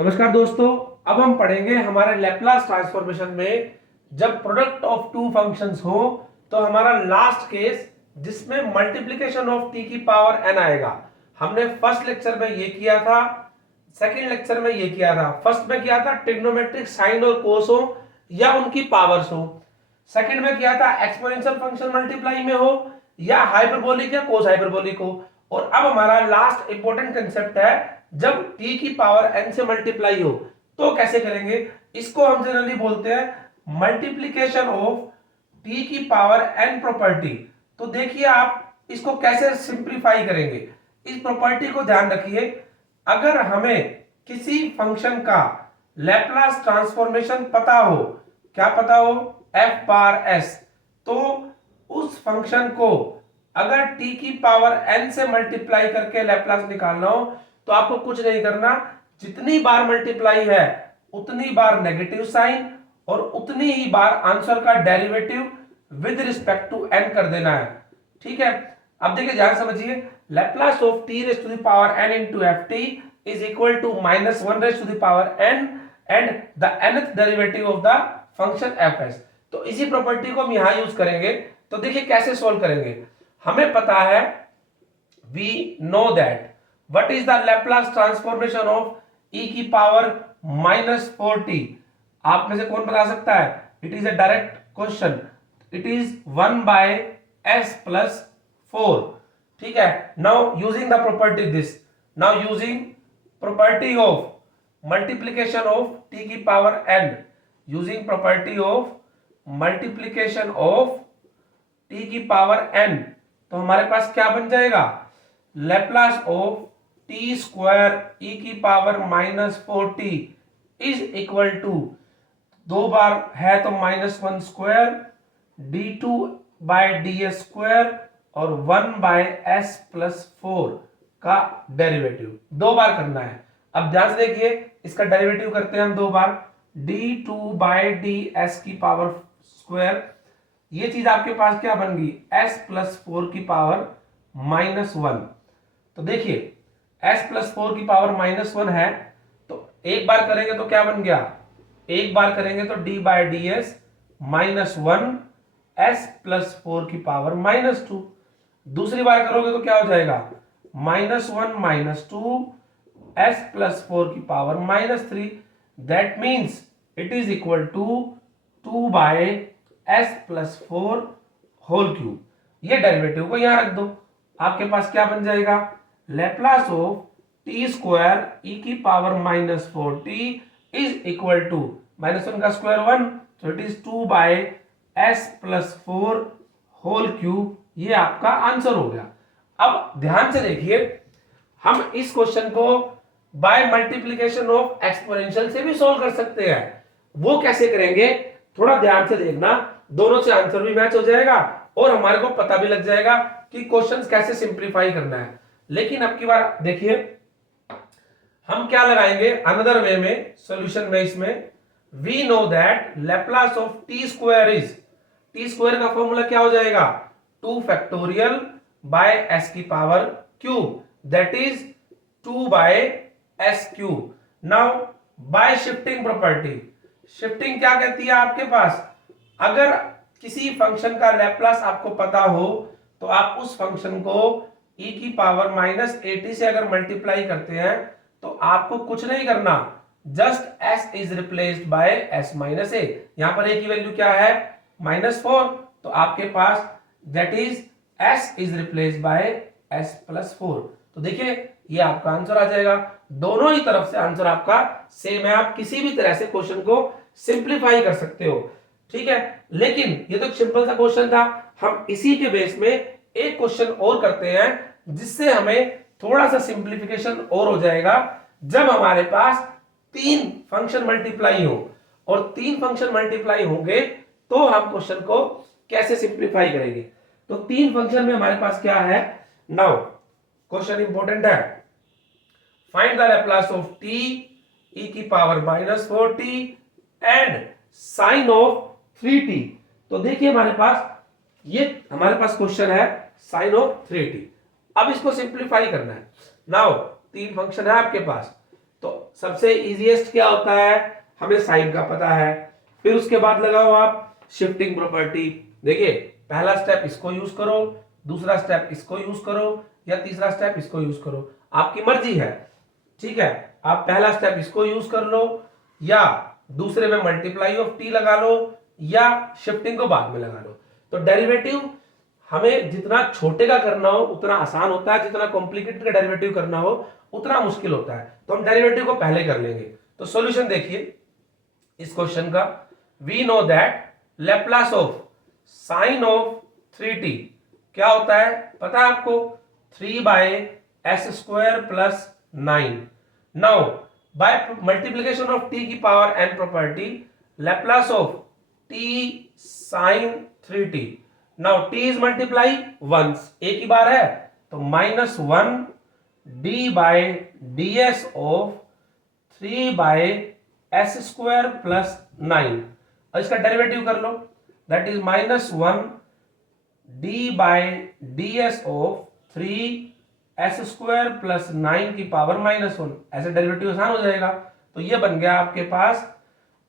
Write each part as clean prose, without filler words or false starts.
नमस्कार दोस्तों, अब हम पढ़ेंगे हमारे लैप्लास ट्रांसफॉर्मेशन में जब प्रोडक्ट ऑफ टू फंक्शंस हो तो हमारा लास्ट केस जिसमें मल्टीप्लिकेशन ऑफ टी की पावर एन आएगा। हमने फर्स्ट लेक्चर में ये किया था, सेकंड लेक्चर में ये किया था। फर्स्ट में किया था ट्रिग्नोमेट्रिक साइन और कोस हो या उनकी पावर्स हो। सेकंड में किया था एक्सपोनेंशियल फंक्शन मल्टीप्लाई में हो या हाइपरबोलिक या कोस हाइपरबोलिक हो। और अब हमारा लास्ट इंपॉर्टेंट कंसेप्ट है जब t की पावर n से मल्टीप्लाई हो तो कैसे करेंगे। इसको हम जनरली बोलते हैं मल्टीप्लिकेशन ऑफ t की पावर n प्रॉपर्टी। तो देखिए आप इसको कैसे सिंप्लीफाई करेंगे, इस प्रॉपर्टी को ध्यान रखिए। अगर हमें किसी फंक्शन का लैप्लास ट्रांसफॉर्मेशन पता हो, क्या पता हो, f बार s, तो उस फंक्शन को अगर t की पावर n से मल्टीप्लाई करके लैप्लास निकालना हो तो आपको कुछ नहीं करना, जितनी बार मल्टीप्लाई है उतनी बार नेगेटिव साइन और उतनी ही बार आंसर का derivative with respect to n कर देना है। ठीक है, अब देखिए ध्यान समझिए, Laplace of t raise to the power n into ft is equal to -1 raise to the power n and the nth derivative of the function fs। तो इसी प्रॉपर्टी को हम यहां यूज करेंगे। तो देखिए कैसे सॉल्व करेंगे। हमें पता है, we know that what is the Laplace transformation of e की पावर -4t। आप में से कौन बता सकता है? It is a direct question. It is 1 by s plus 4। ठीक है, now using the property this, now using property of multiplication of t की power n, using property of multiplication of t की पावर n, तो हमारे पास क्या बन जाएगा, Laplace of t square e की power -4t is equal to, दो बार है तो -1 square d2 bye ds square और 1 बाय s प्लस 4 का डेरिवेटिव दो बार करना है। अब ध्यान से देखिए, इसका डेरिवेटिव करते हैं हम दो बार, d2 बाय ds की पावर स्क्वायर, ये चीज आपके पास क्या बन गई, s प्लस 4 की पावर -1। तो देखिए s प्लस 4 की पावर -1 है, तो एक बार करेंगे तो क्या बन गया, एक बार करेंगे तो d by d s -1 s plus 4 की पावर -2। दूसरी बार करोगे तो क्या हो जाएगा, -1 -2 s प्लस 4 की power -3। That means it is equal to 2 by s plus 4 whole cube. ये डेरिवेटिव को यहां रख दो, आपके पास क्या बन जाएगा, Laplace of t square e की power -4t is equal to -1 का स्क्वायर 1, तो it is 2 by s plus 4 whole cube. ये आपका आंसर हो गया। अब ध्यान से देखिए, हम इस क्वेश्चन को बाय मल्टीप्लीकेशन ऑफ एक्सपोनेंशियल से भी सॉल्व कर सकते हैं। वो कैसे करेंगे, थोड़ा ध्यान से देखना, दोनों से आंसर भी मैच हो जाएगा और हमारे को पता भी लग जाएगा कि क्वेश्चंस कैसे सिंप्लीफाई करना है। लेकिन अब की बार देखिए हम क्या लगाएंगे अनदर वे में सॉल्यूशन में, इसमें we know that Laplace of t square is, t square का फॉर्मूला क्या हो जाएगा, 2 फैक्टोरियल बाय s की power cube, that is 2 by s cube. Now by shifting property, shifting क्या कहती है आपके पास, अगर किसी फंक्शन का लैप्लास आपको पता हो तो आप उस फंक्शन को e की पावर -80 से अगर मल्टीप्लाई करते हैं तो आपको कुछ नहीं करना, just s is replaced by s minus a। यहां पर a की वैल्यू क्या है, -4, तो आपके पास that is s is replaced by s plus 4। तो देखिए ये आपका आंसर आ जाएगा। दोनों ही तरफ से आंसर आपका सेम है, आप किसी भी तरह से क्वेश्चन को सिंप्लीफाई कर सकते हो। ठीक है, लेकिन ये तो सिंपल सा क्वेश्चन था, हम इसी के बेस में एक क्वेश्चन और करते हैं जिससे हमें थोड़ा सा सिंप्लीफिकेशन और हो जाएगा। जब हमारे पास 3 फंक्शन मल्टीप्लाई हो और 3 फंक्शन मल्टीप्लाई होंगे तो हम क्वेश्चन को कैसे सिंप्लीफाई करेंगे। तो 3 फंक्शन में हमारे पास क्या है, नाउ क्वेश्चन इंपॉर्टेंट है, find the Laplace of t e की power -4t and sine of 3t। तो देखिए हमारे पास ये हमारे पास क्वेश्चन है साइन ऑफ 3t। अब इसको सिंप्लीफाई करना है। नाउ 3 फंक्शन है आपके पास, तो सबसे इजीएस्ट क्या होता है, हमें साइन का पता है। फिर उसके बाद लगाओ आप शिफ्टिंग प्रॉपर्टी। देखिए पहला स्टेप इसको यूज करो, दूसरा स्टेप इसको यूज करो, या तीसरा स्टेप इसको यूज करो, आपकी मर्जी है। ठीक है, आप पहला स्टेप इसको यूज कर लो, या दूसरे में मल्टीप्लाई ऑफ टी लगा लो, या शिफ्टिंग को बाद में लगा लो। तो डेरिवेटिव हमें जितना छोटे का करना हो उतना आसान होता है, जितना कॉम्प्लिकेटेड का डेरिवेटिव करना हो उतना मुश्किल होता है। तो हम डेरिवेटिव को पहले कर लेंगे। तो सॉल्यूशन देखिए इस क्वेश्चन का, we know that Laplace of sine of 3t क्या होता है, पता है आपको, 3/s² + 9। Now by multiplication of t की power n property, Laplace of t sin 3t। Now t is multiply once, एक ही बार है, तो -1 d/ds ऑफ 3/s² + 9। और इसका डेरिवेटिव कर लो, that is -1 d/ds of 3s² + 9 की पावर -1। ऐसे डेरिवेटिव आसान हो जाएगा। तो ये बन गया आपके पास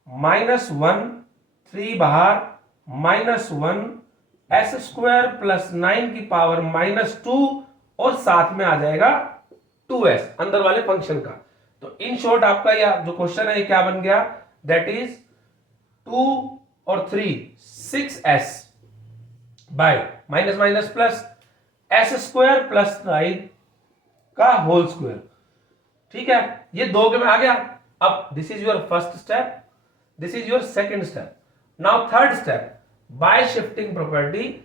-1, 3 बाहर, -1 s² + 9 की पावर -2, और साथ में आ जाएगा 2s अंदर वाले फंक्शन का। तो इन शॉर्ट आपका यह जो क्वेश्चन है ये क्या बन गया, दैट इज 2 और 3 6s bye minus plus s² + 9 का होल स्क्वायर। ठीक है, ये दो के में आ गया। अब this is your first step, this is your second step. Now third step, bye shifting property.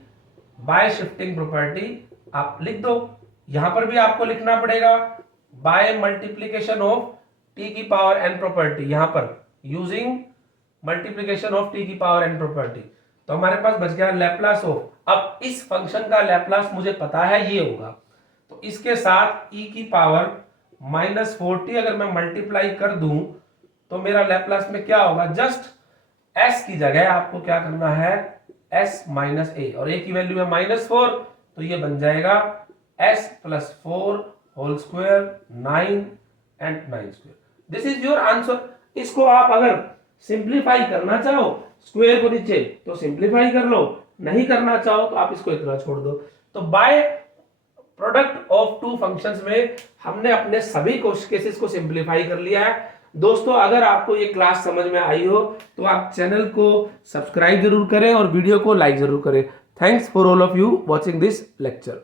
Bye shifting property आप लिख दो, यहां पर भी आपको लिखना पड़ेगा बाय मल्टीप्लीकेशन ऑफ t की पावर n प्रॉपर्टी, यहां पर यूजिंग मल्टीप्लीकेशन ऑफ t की पावर n प्रॉपर्टी। तो हमारे पास बच गया लेप्लास ऑफ, अब इस फंक्शन का लेप्लास मुझे पता है ये होगा, तो इसके साथ e की पावर -40 अगर मैं मल्टीप्लाई कर दूं तो मेरा लेप्लास में क्या होगा, जस्ट s की जगह आपको क्या करना है s - a, और a की वैल्यू है -4, तो ये बन जाएगा s + 4 whole square 9 and 9²। This is your answer. इसको आप अगर सिंप्लीफाई करना चाहो स्क्वायर को नीचे तो सिंप्लीफाई कर लो, नहीं करना चाहो तो आप इसको इतना छोड़ दो। तो by product of two functions में हमने अपने सभी केसेस को सिंप्लीफाई कर लिया है। दोस्तों अगर आपको ये क्लास समझ में आई हो तो आप चैनल को सब्सक्राइब जरूर करें और वीडियो को लाइक जरूर करें। Thanks for all of you watching this lecture.